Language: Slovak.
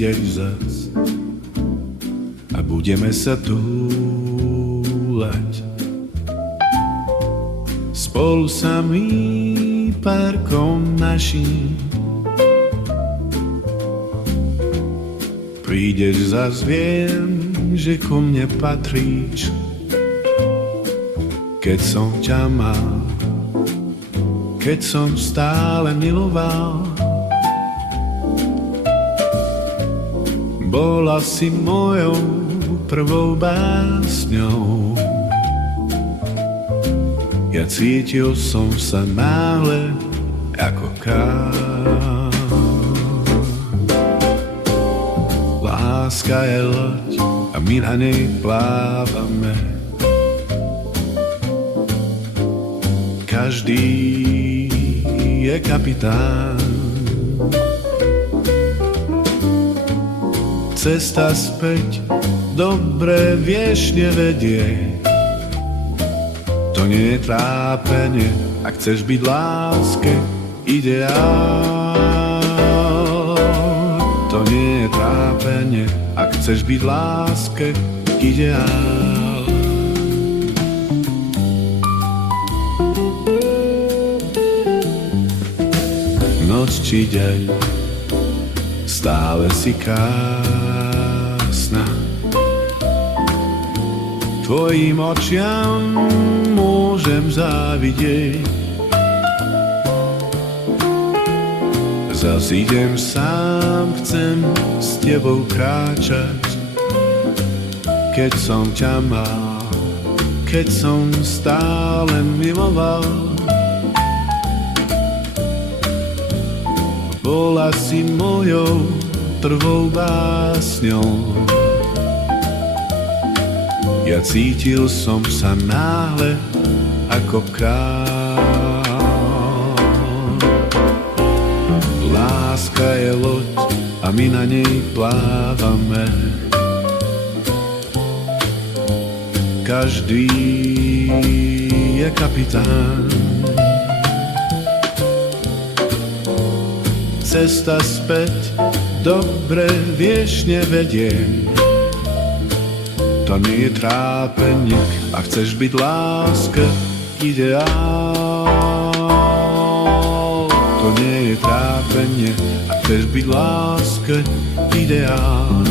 prídeš zas a budeme sa túlať spolu sami parkom naším. Prídeš zas, viem, že ku mne patríš, keď som ťa mal, keď som stále miloval. Bola si mojou prvou básňou, ja cítil som sa náhle ako kár. Láska je loď a my na nej plávame, každý je kapitán. Cesta späť dobre vieš nevedie, to nie je trápenie, ak chceš byť láske ideál. To nie je trápenie, ak chceš byť láske ideál. Noc či deň, stále si krásna. Tvojim očiam môžem závidieť. Zas idem sám, chcem s tebou kráčať. Keď som ťa mal, keď som stále miloval, bola si mojou prvou básňou. Ja cítil som sa náhle ako král. Láska je loď a my na nej plávame, každý je kapitán. Cesta späť dobre vieš nevedie, to nie je trápenie, ak chceš byť láska ideál. To nie je trápenie, ak chceš byť láska ideál.